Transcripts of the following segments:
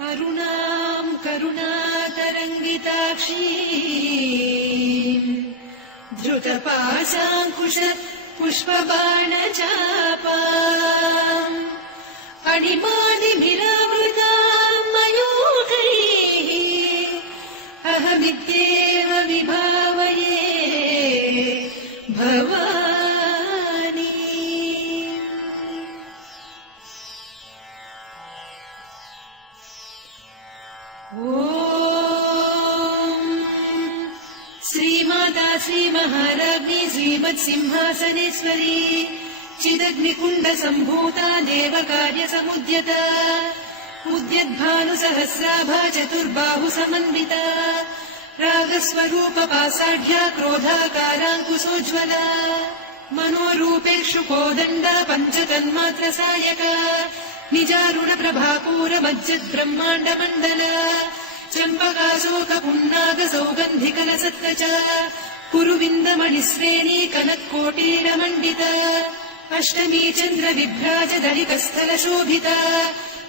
अरुणाम् करुणातरङ्गिताक्षीम् धृतपाशाङ्कुश पुष्पबाणचापाम् अणिमादिभिरावृताम् मयूखैः अहमित्येव विभावये भवानी। श्रीमाता श्रीमहाराज्ञी श्रीमत्सिंहासनेश्वरी चिदग्निकुण्डसम्भूता देवकार्यसमुद्यता उद्यद्भानुसहस्राभा चतुर्बाहुसमन्विता रागस्वरूपपासाढ्या क्रोधाकाराङ्कुशोज्ज्वला मनोरूपेषु कोदण्डा पञ्चतन्मात्रसायका निजारुणप्रभापूरमज्जद्ब्रह्माण्डमण्डला चम्पकाशोकपुन्नागसौगन्धिकलसत्कचा कुरुविन्दमणिश्रेणी कनत्कोटीरमण्डिता अष्टमी चन्द्रविभ्राजदलिकस्थलशोभिता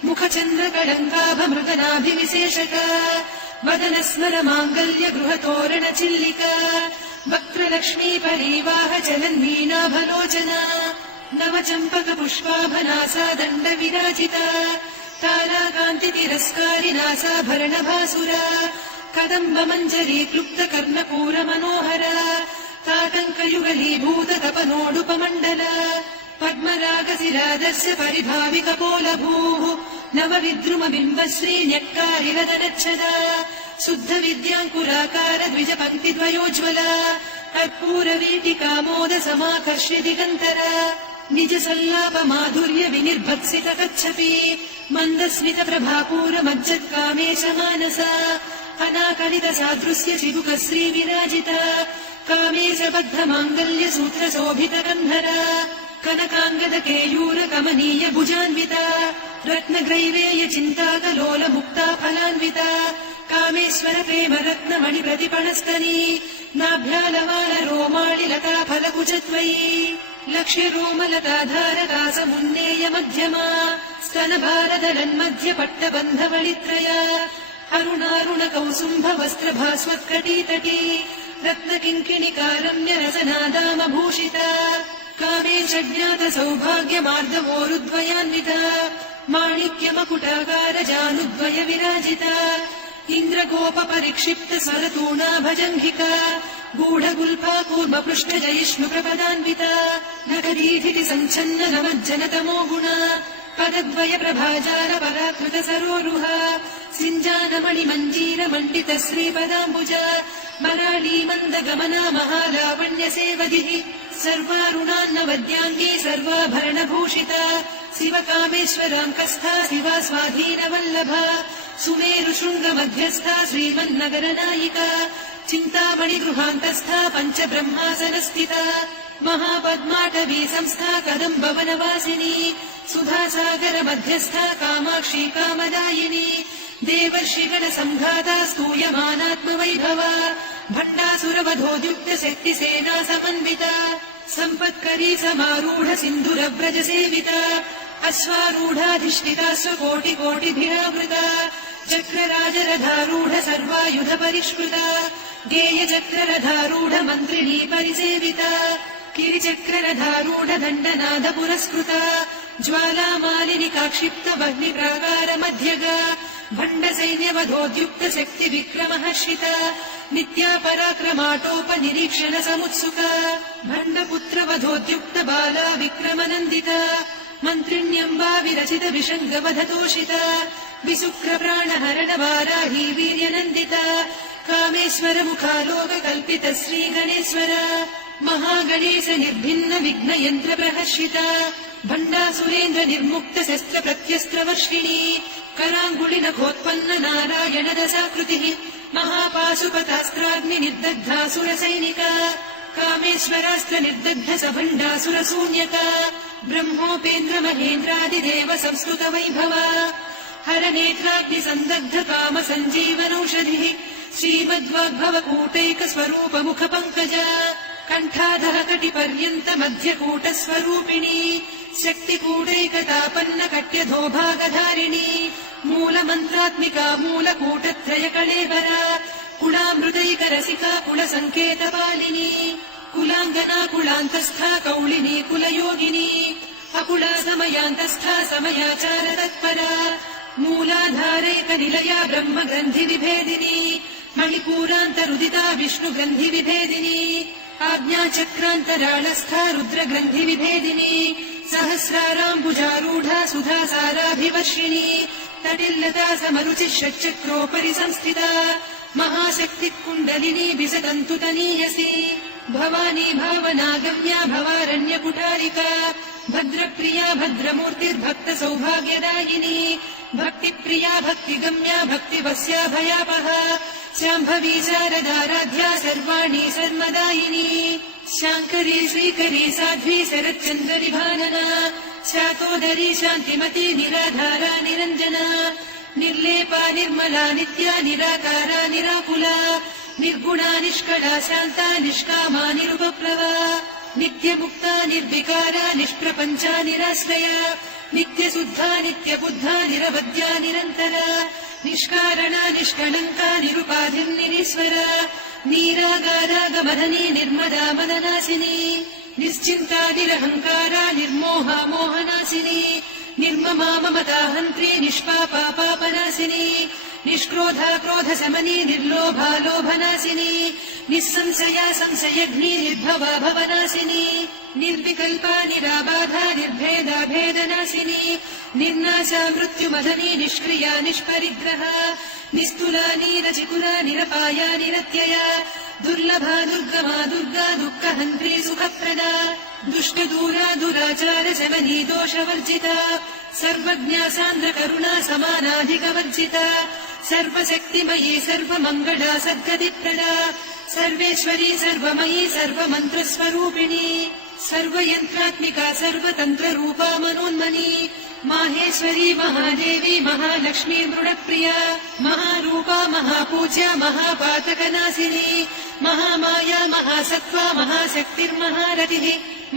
मुखचन्द्रकलङ्काभमृगनाभिविशेषका वदनस्मरमाङ्गल्य गृहतोरणचिल्लिका वक्त्रलक्ष्मी परीवाह चलन्वीणाभलोचना नवचम्पकपुष्पाभनासा दण्डविराजिता ताराकान्तितिरस्कारिनासाभरणभासुरा कदम्बमञ्जरी क्लुप्तकर्णपूरमनोहरा ताटङ्कयुगलीभूततपनोडुपमण्डला पद्मरागशिरादस्य परिभाविकपोलभूः नवविद्रुमबिम्बश्रीन्यक्कारिरदनच्छदा शुद्धविद्याङ्कुराकार द्विजपङ्क्तिद्वयोज्ज्वला कर्पूरवीटिकामोदसमाकर्ष्य दिगन्तरा निजसल्लापमाधुर्य विनिर्भत्सितकच्छपि मन्दस्मितप्रभापूरमज्जत्कामेशमानसा अनाकलितसादृश्य चिबुकश्रीविराजिता कामेशबद्धमाङ्गल्यसूत्रशोभितकन्धरा कनकाङ्गदकेयूरकमनीय भुजान्विता रत्नग्रैवेय चिन्ताकलोलमुक्ता फलान्विता कामेश्वर प्रेमरत्नमणिप्रतिपणस्तनी नाभ्यालवालरोमाणिलता फलकुचत्वयी लक्ष्यरोमलताधारकासमुन्नेय मध्यमा स्तनभारदलन्मध्यपट्टबन्धवलित्रया अरुणारुणकौसुम्भ वस्त्रभास्वत्कटीतटी रत्नकिङ्किणिकारम्यरसनादामभूषिता कामेशज्ञातसौभाग्यमार्दवोरुद्वयान्विता माणिक्यमकुटाकारजानुद्वय विराजिता इन्द्रगोपपरिक्षिप्त सरतूणाभजङ्घिका गूढगुल्फा कूर्मपृष्ठजयिष्णुप्रपदान्विता नखदीधिति सञ्छन्न नमज्जनतमो गुणा पदद्वय प्रभाजाल पराकृत सरोरुहा सिञ्जानमणिमञ्जीरमण्डित श्रीपदाम्बुजा मराळी मन्दगमना महालावण्यसेवधिः सर्वारुणान्नवद्याङ्गी सर्वाभरणभूषिता शिवकामेश्वराङ्कस्था शिवा स्वाधीनवल्लभा सुमेरुशृङ्गमध्यस्था श्रीमन्नगरनायिका चिन्तामणिगृहान्तस्था पञ्चब्रह्मासनस्थिता महापद्माटवी संस्था कदम्बवनवासिनी सुधासागर मध्यस्था कामाक्षी कामदायिनी देवर्षिगणसङ्घाता स्तूयमानात्मवैभवा भण्डासुरवधोद्युक्त शक्तिसेना समन्विता सम्पत्करी समारूढ सिन्धुरव्रज सेविता अश्वारूढाधिष्ठिता स्वकोटिकोटिभिरावृता चक्रराजरथारूढ सर्वायुध परिष्कृता गेयचक्ररथारूढ मन्त्रिणी परिसेविता किरिचक्ररथारूढ दण्डनाद पुरस्कृता ज्वालामालिनि काक्षिप्त वह्निप्राकार मध्यगा भण्डसैन्यवधोद्युक्त शक्ति विक्रमहर्षिता नित्या पराक्रमाटोपनिरीक्षण समुत्सुका भण्डपुत्रवधोद्युक्त बाला विक्रमनन्दिता मन्त्रिण्यम्बा विरचित विषङ्गवधतोषिता विशुक्रप्राणहरण वाराही वीर्यनन्दिता कामेश्वर मुखालोक कल्पित श्रीगणेश्वर महागणेश निर्भिन्न विघ्नयन्त्र प्रहर्षिता भण्डासुरेन्द्र निर्मुक्त शस्त्र प्रत्यस्त्रवर्षिणी कराङ्गुलिनखोत्पन्न नारायण दशाकृतिः महापाशुपतास्त्राग्नि निर्दग्धासुरसैनिका कामेश्वरास्त्र निर्दग्ध सभण्डासुरशून्यका ब्रह्मोपेन्द्र महेन्द्रादिदेव संस्कृत वैभवा हरनेत्राग्नि सन्दग्ध काम सञ्जीवनौषधिः श्रीमद्वाग्भवकूटैक स्वरूप मुख पङ्कजा कण्ठाधः कटिपर्यन्त मध्यकूटस्वरूपिणी शक्तिकूटैकतापन्न कट्यधोभागधारिणी मूलमन्त्रात्मिका मूलकूटत्रय कळेबरा कुलामृतैकरसिका कुलसङ्केतपालिनी कुलाङ्गना कुलान्तस्था कौलिनी कुलयोगिनी अकुला समयान्तस्था समयाचार तत्परा मूलाधारैकनिलया ब्रह्मग्रन्थिविभेदिनी मणिपूरान्तरुदिता विष्णुग्रन्थिविभेदिनी आज्ञाचक्रान्तराळस्था रुद्रग्रन्थिविभेदिनी सहस्राराम्बुजारूढा सुधासाराभिवर्षिणी तटिल्लता समरुचिः षट्चक्रोपरि संस्थिता महाशक्तिः कुण्डलिनी विसतन्तु तनीयसी भवानी भावनागम्या भवारण्यकुठारिका भद्रप्रिया भद्रमूर्तिर्भक्तसौभाग्यदायिनी भक्तिप्रिया भक्तिगम्या भक्तिवस्या भयापहा शाम्भवी शारदाराध्या सर्वाणि सर्वदायिनी शाङ्करी श्रीकरी साध्वी शरच्चन्द्रनिभानना शातोदरी शान्तिमती निराधारा निरञ्जना निर्लेपा निर्मला नित्या निराकारा निराकुला निर्गुणा निष्कला शान्ता निष्कामा निरुपप्लवा नित्यमुक्ता निर्विकारा निष्प्रपञ्चा निराश्रया नित्यशुद्धा नित्यबुद्धा निरवद्या निरन्तरा निष्कारणा निष्कलङ्का निरुपाधिर्निरीश्वरा नीरागारागमदनी निर्मदा मदनाशिनी निश्चिन्ता निरहङ्कारा निर्मोहा मोहनाशिनी निर्ममा ममता हन्त्री निष्पापा पापनाशिनी निष्क्रोधा क्रोधशमनी निर्लोभा लोभनाशिनी निःसंशया संशयग्नी निर्भवा भवनाशिनी निर्विकल्पा निराबाधा निर्भेदा भेदनाशिनी निर्नाशा मृत्युमदनी निष्क्रिया निष्परिग्रहा निस्तुला निरचिकुला निरपाया निरत्यया दुर्लभा दुर्गमा दुर्गा दुःखहन्त्री सुखप्रदा दुष्टदूरा दुराचार शमनी दोषवर्जिता सर्वज्ञा सान्द्रकरुणा समानाधिकवर्जिता सर्वशक्तिमयी सर्वमङ्गला सद्गतिप्रदा सर्वेश्वरी सर्वमयी सर्वमन्त्रस्वरूपिणी सर्वयन्त्रात्मिका सर्वतन्त्ररूपा मनोन्मनी माहेश्वरी महादेवी महालक्ष्मी मृडप्रिया महारूपा महापूज्या महापातकनाशिनी महामाया महासत्त्वा महाशक्तिर्महारतिः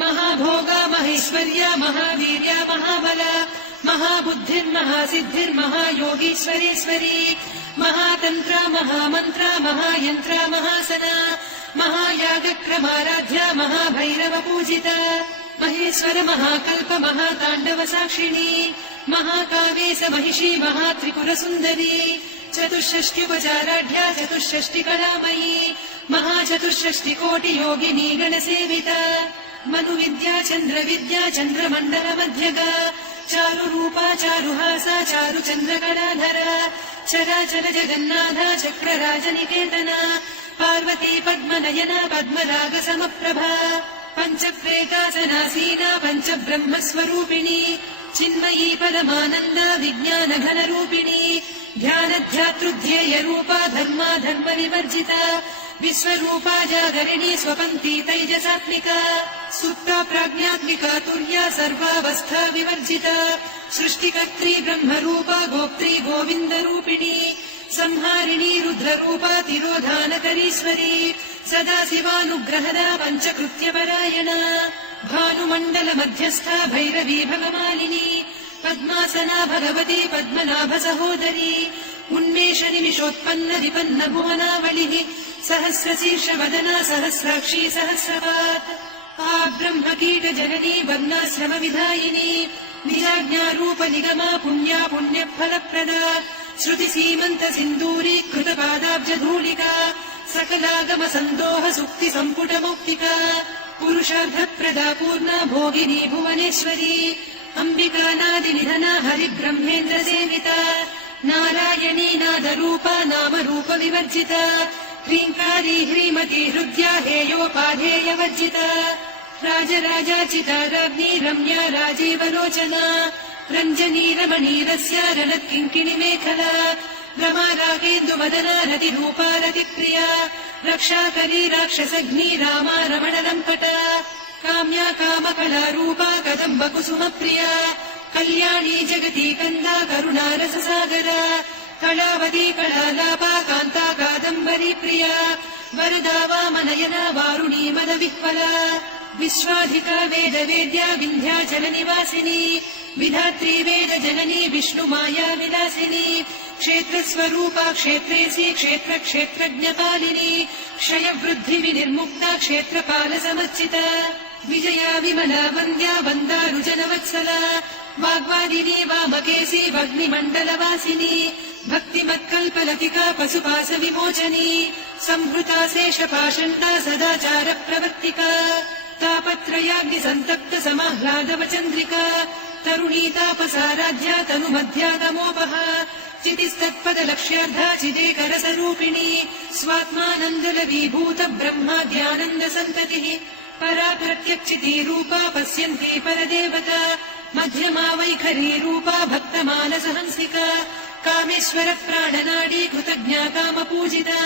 महाभोगा महेश्वर्या महावीर्या महाबला महाबुद्धिर्महासिद्धिर्महायोगीश्वरेश्वरी महातन्त्रा महामन्त्रा महायन्त्रा महासना महायागक्रमाराध्या महाभैरवपूजिता महेश्वर महाकल्प महाताण्डव साक्षिणी महाकावेश महिषी महात्रिपुरसुन्दरी चतुष्षष्ट्युपचाराढ्या चतुष्षष्टिकलामयी महाचतुष्षष्टिकोटियोगिनी गणसेविता मनुविद्या चन्द्रविद्या चन्द्रमण्डलमध्यगा चारुरूपा चारुहासा चारुचन्द्रकलाधरा चराचर जगन्नाथा चक्रराजनिकेतना पार्वती पद्मनयना पद्मरागसमप्रभा पञ्चप्रेतासनासीना पञ्चब्रह्मस्वरूपिणी चिन्मयी परमानन्दा विज्ञानघनरूपिणी ध्यानध्यातृध्येयरूपा धर्मा धर्मविवर्जिता विश्वरूपा जागरिणी स्वपन्ती तैजसात्मिका सुप्ता प्राज्ञात्मिका तुर्या सर्वावस्था विवर्जिता सृष्टिकर्त्री ब्रह्मरूपा गोप्त्री गोविन्दरूपिणी संहारिणी रुद्ररूपा तिरोधानकरीश्वरी सदाशिवानुग्रहदा पञ्चकृत्यपरायणा भानुमण्डलमध्यस्था भैरवी भगमालिनी पद्मासना भगवती पद्मनाभ सहोदरी उन्मेष निमिषोत्पन्न विपन्न भुवनावलिः सहस्रशीर्षवदना सहस्राक्षी सहस्रपात् आ ब्रह्मकीटजननी वर्णाश्रमविधायिनी निजाज्ञारूप निगमा पुण्या पुण्यफलप्रदा श्रुतिसीमन्त सिन्दूरी कृतपादाब्जधूलिका सकलागम सन्दोह सुक्ति सम्पुट मौक्तिका पुरुषार्थप्रदा पूर्णा भोगिनी भुवनेश्वरी अम्बिका नादिनिधना हरिब्रह्मेन्द्र सेविता नारायणी नादरूपा नामरूप विवर्जिता ह्रीङ्कारी ह्रीमती हृद्या हेयोपाधेयवर्जिता राजराजाचिता राज्ञी रम्या राजीवलोचना रञ्जनी रमणीरस्या रणत्किङ्किणि मेखला रमा रागेन्दुवदना रतिरूपा रतिप्रिया रक्षाकरी राक्षसग्नी रामा रमणलम्पटा काम्या कामकलारूपा कदम्बकुसुमप्रिया कल्याणी जगती कन्दा करुणारससागरा कलावती कलालापा कान्ता कादम्बरी प्रिया वरदा वामनयना वारुणी मदविह्वला विश्वाधिका वेदवेद्या विन्ध्याचलनिवासिनी विधात्री वेद जननी विष्णुमाया विलासिनी क्षेत्रस्वरूपा क्षेत्रेसी क्षेत्र क्षेत्रज्ञपालिनी क्षयवृद्धि विनिर्मुक्ता क्षेत्रपाल समर्चिता विजया विमला वन्द्या वन्दारुजनवत्सला वाग्वादिनी वामकेशी वग्निमण्डलवासिनी भक्तिमत्कल्पलतिका पशुपाश विमोचनी संहृता शेषपाषण्डा सदाचार प्रवर्तिका तापत्रयाग्निसन्तप्त समाह्लादवचन्द्रिका तरुणी तापसाराध्या तनुमध्यागमोपः चितिस्तत्पदलक्ष्यार्धा चिदेकरसरूपिणी स्वात्मानन्दलवीभूत ब्रह्माद्यानन्दसन्ततिः परा प्रत्यक्षितीरूपा पश्यन्ती परदेवता मध्यमा वैखरी रूपा भक्तमानसहंसिका कामेश्वर प्राणनाडी कृतज्ञा कामपूजिता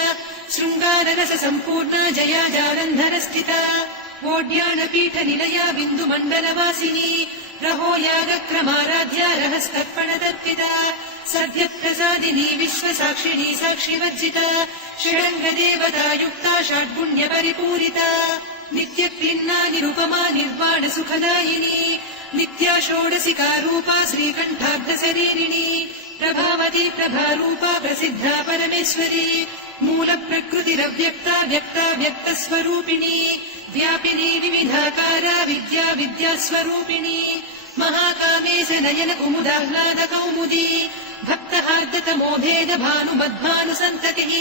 शृङ्गाररस सम्पूर्णा जया जालन्धर स्थिता वोड्याणपीठ निलया बिन्दुमण्डलवासिनी रहो यागक्रमाराध्या रहस्तर्पणदर्पिता सद्यप्रसादिनी विश्वसाक्षिणी साक्षिवर्जिता षडङ्गदेवता युक्ता षड्गुण्यपरिपूरिता नित्यक्लिन्ना निरुपमा निर्वाण सुखदायिनी नित्या षोडशिका रूपा श्रीकण्ठाब्दशरीरिणी प्रभावती प्रभारूपा प्रसिद्धा परमेश्वरी मूलप्रकृतिरव्यक्ता व्यक्ता व्यक्तस्वरूपिणी व्यापिनी विविधाकारा विद्या विद्यास्वरूपिणी महाकामेश नयन कुमुदाह्लाद कौमुदी भक्तहार्दतमो भेद भानुमद्भानुसन्ततिः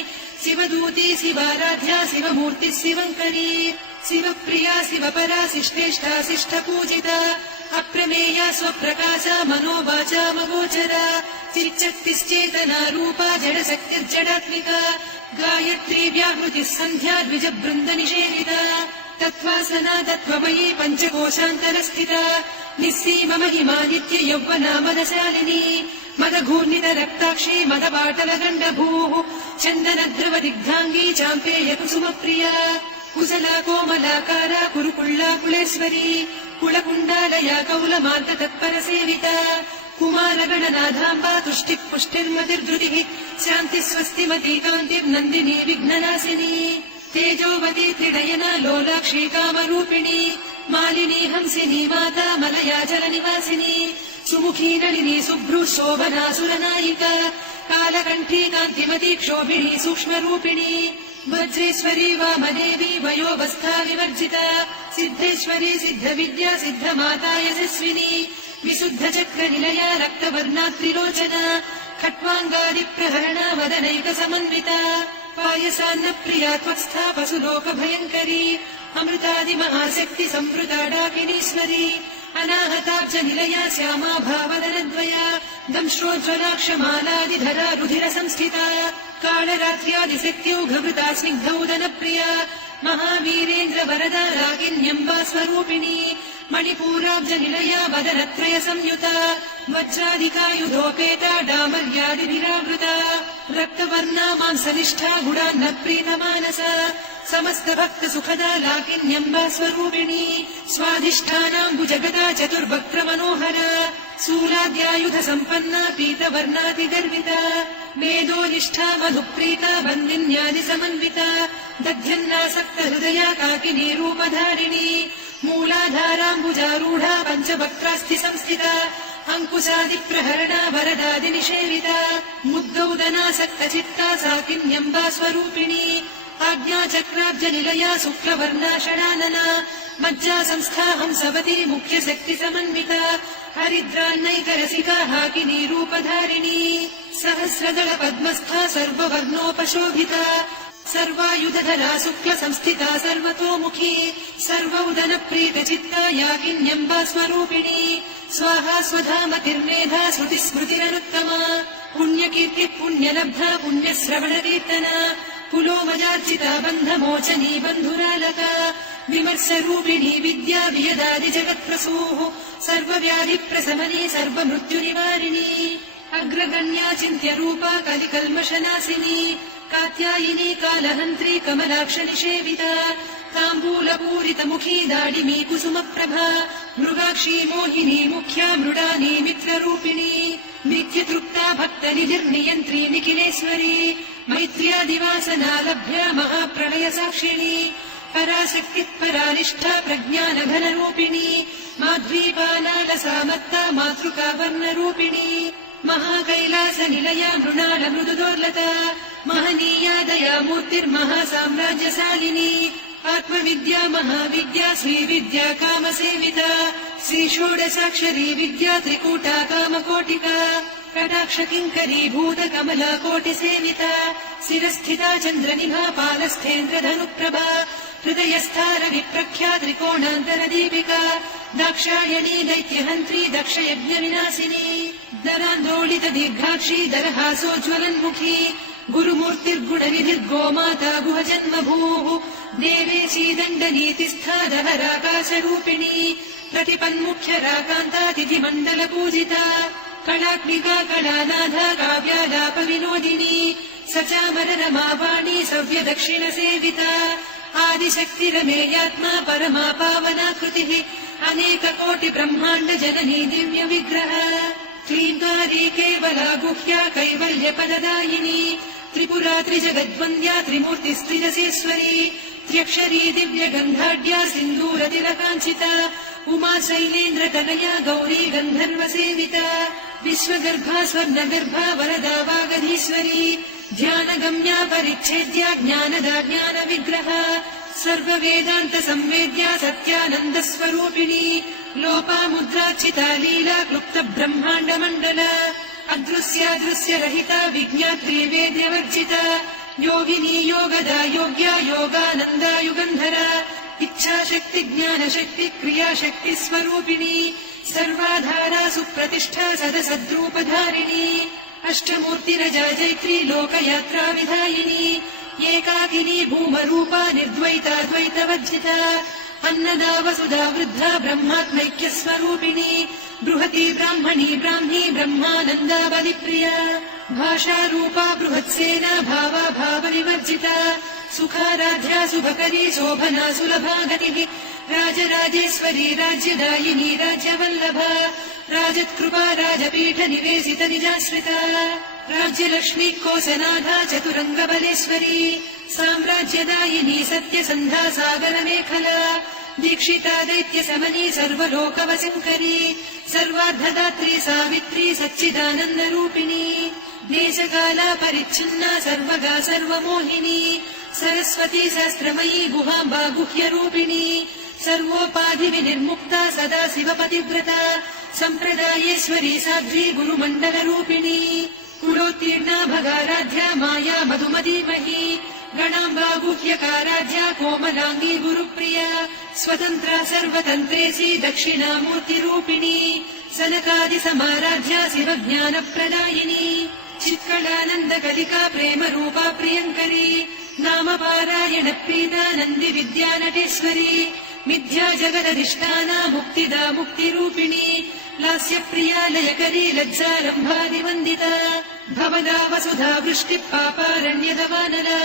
शिवदूती शिवाराध्या शिवमूर्तिः शिवङ्करी शिवप्रिया शिवपरा शिष्टेष्टा शिष्टपूजिता अप्रमेया स्वप्रकाशा मनोवाचा मगोचरा चिच्चक्तिश्चेतना रूपा जडशक्तिर्जडात्मिका गायत्री व्याहृतिः सन्ध्या द्विजबृन्दनिषेविता तत्त्वासना तत्त्वमयी पञ्चकोशान्तरस्थिता निःसीम महिमा नित्य यौवना मदशालिनी मदघूर्णित रक्ताक्षी मदपाटलगण्डभूः चन्दनध्रुवदिग्धाङ्गी चाम्पेय कुसुमप्रिया कुशला कोमलाकारा कुरुकुल्ला कुलेश्वरी कुलकुण्डालया कौलमार्गतत्परसेविता कुमारगणनाथाम्बा तुष्टिः पुष्टिर्मतिर्धृतिः शान्तिः स्वस्तिमती कान्तिर्नन्दिनी विघ्ननाशिनी तेजोवती त्रिनयना लोलाक्षी कामरूपिणी मालिनी हंसिनी माता मलयाचलनिवासिनी सुमुखी नलिनी शुभ्रू शोभना सुरनायिका कालकण्ठी कान्तिमती क्षोभिणी सूक्ष्मरूपिणी वज्रेश्वरी वामदेवी वयोवस्था विवर्जिता सिद्धेश्वरी सिद्धविद्या सिद्धमाता यशस्विनी विशुद्धचक्रनिलया रक्तवर्णा त्रिलोचना खट्वाङ्गादिप्रहरणा वदनैकसमन्विता पायसान्नप्रिया त्वस्था पशुलोकभयङ्करी अमृतादिमहाशक्ति संवृता डाकिनीश्वरी अनाहताब्जनिलया श्यामा भावदनद्वया दंश्रोज्ज्वलाक्षमालादिधरा रुधिरसंस्थिता कालरात्र्यादिशक्त्योघवृता स्निग्धौदनप्रिया महावीरेन्द्र वरदा रागिन्यम्बा स्वरूपिणी मणिपूराब्जनिलया वदनत्रय संयुता वज्रादिकायुधोपेता डामर्यादिभिरावृता रक्तवर्णा मांसनिष्ठा गुणान्नप्रीतमानसा समस्त भक्त सुखदा लाकिन्यम्बा स्वरूपिणी स्वाधिष्ठानाम्बुजगदा चतुर्वक्त्र मनोहरा शूलाद्यायुध सम्पन्ना पीतवर्णातिगर्विता मेदोनिष्ठा मधुप्रीता बन्दिन्यादि समन्विता दध्यन्नासक्त हृदया काकिनी रूपधारिणी मूलाधाराम्बुजारूढा पञ्चवक्त्रास्थि संस्थिता अङ्कुशादिप्रहरणा वरदादिनिषेविता मुद्गौदनासक्त चित्ता साकिन्यम्बा स्वरूपिणी आज्ञाचक्राब्जनिलया शुक्लवर्णा षडानना मज्जा संस्था हंसवती मुख्यशक्ति समन्विता हरिद्रान्नैकरसिका हाकिनी रूपधारिणी सहस्रदल पद्मस्था सर्ववर्णोपशोभिता सर्वायुधधरा शुक्ल संस्थिता सर्वतोमुखी सर्वौदन प्रीतचित्ता याकिन्यम्बा स्वरूपिणी स्वाहा स्वधामतिर्मेधा श्रुतिस्मृतिरनुत्तमा पुण्यकीर्तिः पुण्यलब्धा पुण्यश्रवणकीर्तना कुलोमजार्चिता बन्धमोचनी बन्धुरालका विमर्शरूपिणी विद्या वियदादि जगत्प्रसूः सर्वव्याधिप्रशमनी सर्वमृत्युनिवारिणी अग्रगण्या चिन्त्यरूपा कलिकल्मषनाशिनी कात्यायिनी कालहन्त्री कमलाक्षनिषेविता ताम्बूलपूरितमुखी दाडिमी कुसुमप्रभा मृगाक्षी मोहिनी मुख्या मृडानी मित्ररूपिणी नित्यतृप्ता भक्तनिधिर्नियन्त्री निखिलेश्वरी मैत्र्यादिवासना लभ्या महाप्रलय साक्षिणी पराशक्तिः परानिष्ठा प्रज्ञानघनरूपिणी माध्वीपालालसामत्ता मातृका वर्णरूपिणी महाकैलासनिलया मृणाल मृदुदोर्लता महनीया दयामूर्तिर्महासाम्राज्यशालिनी आत्मविद्या महाविद्या श्रीविद्या कामसेविता श्रीषोडशाक्षरी विद्या त्रिकूटा कामकोटिका कटाक्ष किङ्करी भूतकमला कोटिसेविता शिरस्थिता चन्द्रनिभा पालस्थेन्द्रधनुप्रभा हृदयस्थार विप्रख्या त्रिकोणान्तरदीपिका दाक्षायणी दैत्यहन्त्री दक्षयज्ञविनाशिनी दरान्दोलित दीर्घाक्षी दरहासोज्ज्वलन्मुखी गुरुमूर्तिर्गुणविधिर्गोमाता गुहजन्मभूः देवेशी दण्डनीतिस्था दहराकाशरूपिणी प्रतिपन्मुख्यराकान्ता तिथिमण्डलपूजिता कलात्मिका कलानाथा काव्यालापविनोदिनी सचामररमावाणी सव्यदक्षिणसेविता आदिशक्तिरमेयात्मा परमा पावनाकृतिः अनेककोटिब्रह्माण्ड जननी दिव्यविग्रह क्लीङ्कारी केवला गुह्या कैवल्यपददायिनी त्रिपुरा त्रिजगद्वन्द्या त्रिमूर्तिस्त्रिदशेश्वरी त्र्यक्षरी दिव्यगन्धाढ्या सिन्दूरतिलकाञ्चिता उमा शैलेन्द्रतनया गौरी गन्धर्वसेविता विश्वगर्भा स्वर्णगर्भा वरदा वागधीश्वरी ध्यानगम्या परिच्छेद्या ज्ञानदा ज्ञानविग्रह सर्ववेदान्त संवेद्या सत्यानन्दस्वरूपिणी लोपामुद्राचिता लीला क्लुप्त ब्रह्माण्डमण्डल अदृश्यादृश्यरहिता विज्ञात्री वेद्यवर्जिता योगिनी योगदा योग्या योगानन्दा युगन्धरा इच्छाशक्ति ज्ञानशक्ति क्रियाशक्ति स्वरूपिणी सर्वाधारा सुप्रतिष्ठा सदसद्रूपधारिणी अष्टमूर्तिरजा जैत्री लोकयात्रा विधायिनी एकाकिनी भूमरूपा निर्द्वैता द्वैतवर्जिता अन्नदा वसुधा वृद्धा ब्रह्मात्मैक्यस्वरूपिणी बृहती ब्राह्मणी ब्राह्मी ब्रह्मानन्दा बलिप्रिया भाषारूपा बृहत्सेना भावा भावविवर्जिता सुखाराध्या शुभकरी शोभना सुलभा गतिः राजराजेश्वरी राज्यदायिनी राज्यवल्लभा राजत्कृपा राजपीठ निवेशित निजाश्रिता राज्यलक्ष्मी कोसनाधा चतुरङ्गबलेश्वरी साम्राज्यदायिनी सत्यसन्धा सागरमेखला दीक्षिता दैत्यशमनी सर्वलोकवशङ्करी सर्वार्धदात्री सावित्री सच्चिदानन्दरूपिणी देशकाला परिच्छिन्ना सर्वगा सर्वमोहिनी सरस्वती सहस्रमयी गुहाम्बा गुह्यरूपिणी सर्वोपाधिविनिर्मुक्ता सदा शिवपतिव्रता सम्प्रदायेश्वरी साध्वी गुरुमण्डलरूपिणी कुलोत्तीर्णा भगाराध्या माया मधुमतीमही गणाम्बा गुह्यकाराध्या कोमलाङ्गी गुरुप्रिया स्वतन्त्रा सर्वतन्त्रेशी दक्षिणामूर्तिरूपिणी सनकादिसमाराध्या शिवज्ञानप्रदायिनी चित्कलानन्दकलिका प्रेमरूपा प्रियङ्करी नामपारायणप्रीता नन्दिविद्या नटेश्वरी मिथ्या जगदधिष्ठाना मुक्तिदा मुक्तिरूपिणी लास्यप्रिया लयकरी लज्जारम्भादिवन्दिता भवदा वसुधा वृष्टिः पापारण्यदवानला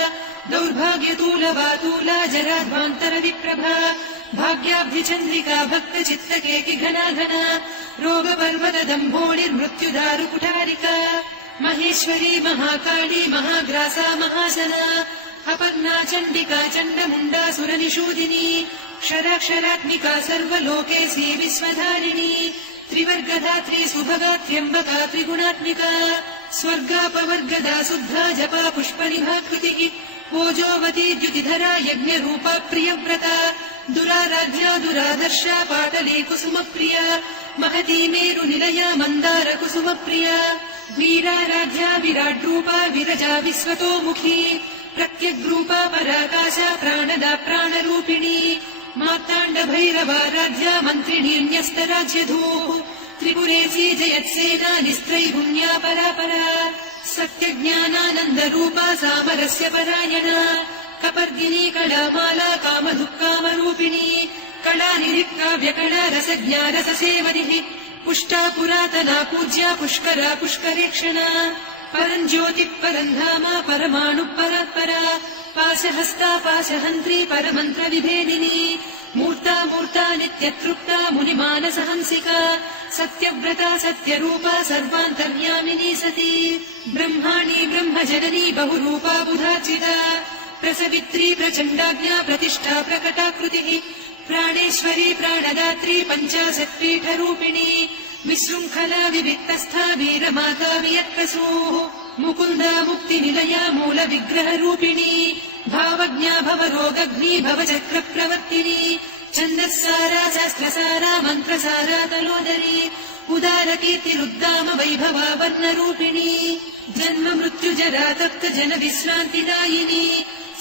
दौर्भाग्यतूलवातूला जराध्वान्तरविप्रभा भाग्याब्धिचन्द्रिका भक्तचित्तकेकि घना घना रोगपर्वतदम्भोणिर्मृत्युदारुकुठारिका महेश्वरी महाकाली महाग्रासा महासना अपर्णा चण्डिका चण्डमुण्डा सुरनिषूदिनी क्षराक्षरात्मिका सर्वलोकेशी विश्वधारिणी त्रिवर्गधात्री सुभगा त्र्यम्बका त्रिगुणात्मिका स्वर्गापवर्गदा शुद्धा जपा पुष्पनिभाकृतिः ओजोवती द्युतिधरा यज्ञरूपा प्रियव्रता दुराराध्या दुरादर्शा पाटली कुसुमप्रिया महती मेरुनिलया मन्दार कुसुमप्रिया वीराराध्या विराड्रूपा विरजा विश्वतोमुखी प्रत्यग्रूपा पराकाशा प्राणदा प्राणरूपिणी मार्ताण्डभैरवाराध्या मन्त्रिणीन्यस्तराज्यधूः त्रिपुरेशी जयत्सेना निस्त्रैगुण्या परापरा सत्यज्ञानानन्दरूपा सामरस्य परायणा कपर्दिनी कलामाला कामधुक्कामरूपिणी कलानिरिक्काव्यकला रसज्ञा रससेवनिः पुष्टा पुरातना पूज्या पुष्करा पुष्करेक्षणा परञ्ज्योतिः परन्धामा परमाणुः परात्परा पाशहस्ता पाशहन्त्री परमन्त्रविभेदिनी मूर्ता मूर्ता नित्यतृप्ता मुनिमानसहंसिका सत्यव्रता सत्यरूपा सर्वान्तर्यामिनी सती ब्रह्माणी ब्रह्मजननी बहुरूपा बुधार्चिता प्रसवित्री प्रचण्डाज्ञा प्रतिष्ठा प्रकटाकृतिः प्राणेश्वरी प्राणदात्री पञ्चाशत्पीठरूपिणी विशृङ्खला विविक्तस्था वीरमाता वियत्प्रसूः मुकुन्दा मुक्तिनिलया मूलविग्रहरूपिणी भावज्ञा भवरोगग्नी भवचक्रप्रवर्तिनी छन्दस्सारा शास्त्रसारा मन्त्रसारा तलोदरी उदारकीर्तिरुद्दाम वैभवा वर्णरूपिणी जन्म मृत्युजरा तप्त जन विश्रान्तिदायिनी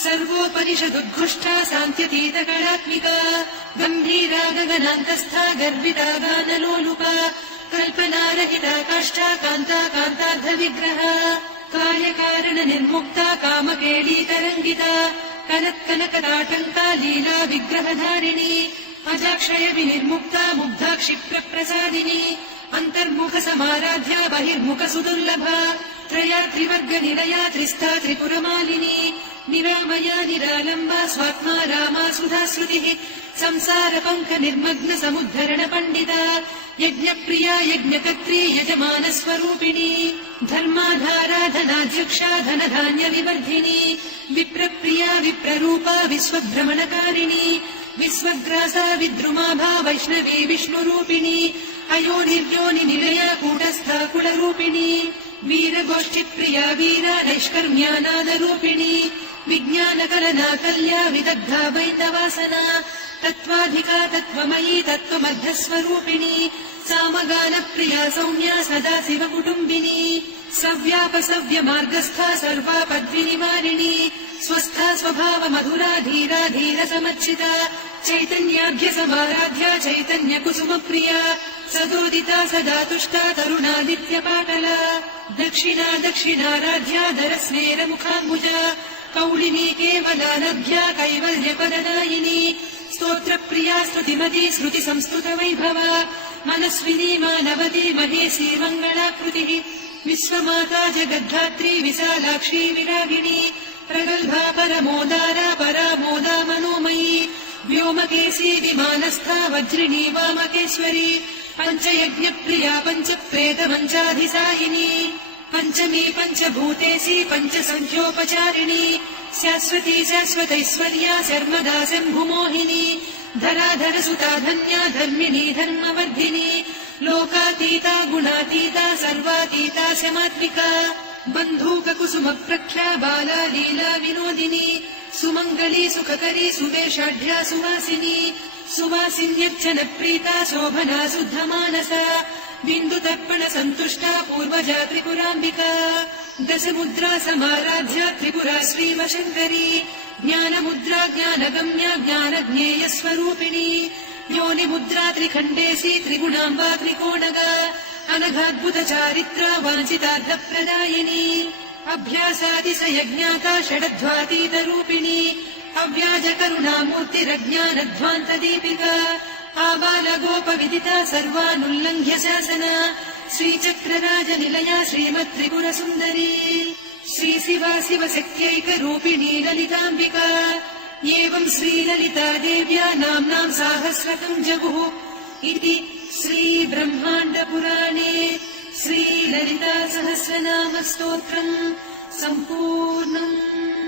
सर्वोपनिषदुद्घुष्टा सान्त्यतीतकलात्मिका गम्भीरा गगनान्तस्था गर्विता गानलोलुपा कल्पनारहिता काष्ठा कान्ता कान्तार्धविग्रहा कार्यकारण निर्मुक्ता कामकेळीतरङ्गिता कनत्कनकताटङ्का लीला विग्रहधारिणी अजाक्षय विनिर्मुक्ता मुग्धा क्षिप्रप्रसादिनी अन्तर्मुख समाराध्या बहिर्मुख सुदुर्लभा त्रया त्रिवर्गनिलया त्रिस्था त्रिपुरमालिनी निरामया निरालम्बा स्वात्मा रामा सुधाश्रुतिः संसारपङ्ख निर्मग्न समुद्धरण पण्डिता यज्ञप्रिया यज्ञकर्त्री यजमानस्वरूपिणी धर्माधारा धनाध्यक्षा धनधान्य विवर्धिनी विप्रप्रिया विप्ररूपा विश्वभ्रमणकारिणी विश्वग्रासा विद्रुमाभा वैष्णवी विष्णुरूपिणी अयोनिर्योनिनिलया कूटस्था कुलरूपिणी वीरगोष्ठिप्रिया वीरा नैष्कर्म्यानादरूपिणी विज्ञानकलना कल्या विदग्धा वैन्दवासना तत्त्वाधिका तत्त्वमयी तत्त्वमर्धस्वरूपिणी सामगानप्रिया सौम्या सदा शिवकुटुम्बिनी सव्यापसव्यमार्गस्था सर्वापद्विनिवारिणी स्वस्था स्वभाव मधुरा धीरा धीर समर्चिता चैतन्याभ्य समाराध्या चैतन्य कुसुमप्रिया सदोदिता सदा तुष्टा तरुणादित्यपाटला दक्षिणा दक्षिणाराध्या दरस्नेर मुखाम्बुजा कौलिनी केवलानभ्या कैवल्यपददायिनी स्तोत्रप्रिया स्तुतिमती श्रुति संस्तुत वैभवा मनस्विनी मानवती महेशी मङ्गलाकृतिः विश्वमाता जगद्धात्री विशालाक्षी विरागिणी प्रगल्भा परमोदारा परामोदा मनोमयी व्योमकेशी विमानस्था वज्रिणी वामकेश्वरी पञ्चयज्ञप्रिया पञ्चप्रेतमञ्चाधिसायिनी पञ्चमी पञ्चभूतेशी पञ्चसङ्ख्योपचारिणी शाश्वती शाश्वतैश्वर्या शर्मदा शम्भुमोहिनी धराधरसुता धन्या धर्मिणी धर्मवर्धिनी लोकातीता गुणातीता सर्वातीता शमात्मिका बन्धूककुसुमप्रख्या बाला लीला विनोदिनी सुमङ्गली सुखकरी सुवेषाढ्या सुवासिनी सुवासिन्यर्चनप्रीता शोभना शुद्धमानसा बिन्दुतर्पण सन्तुष्टा पूर्वजा त्रिपुराम्बिका दशमुद्रा समाराध्या त्रिपुरा श्रीवशङ्करी ज्ञानमुद्रा ज्ञानगम्या ज्ञानज्ञेयस्वरूपिणी योनिमुद्रा त्रिखण्डेशी त्रिगुणाम्बा त्रिकोणगा अनघाद्भुत चारित्रा वाञ्छितार्थप्रदायिनी अभ्यासातिशयज्ञाता षडध्वातीतरूपिणी अव्याजकरुणामूर्तिरज्ञानध्वान्तदीपिका आबालगोपविदिता सर्वानुल्लङ्घ्य शासना श्रीचक्रराजनिलया श्रीमत्त्रिपुरसुन्दरी श्रीशिवा शिवशक्त्यैकरूपिणी ललिताम्बिका एवं श्रीललिता देव्या नाम्नां साहस्रकं जगुः इति श्रीब्रह्माण्डपुराणे श्रीललिता सहस्रनामस्तोत्रम् सम्पूर्णम्।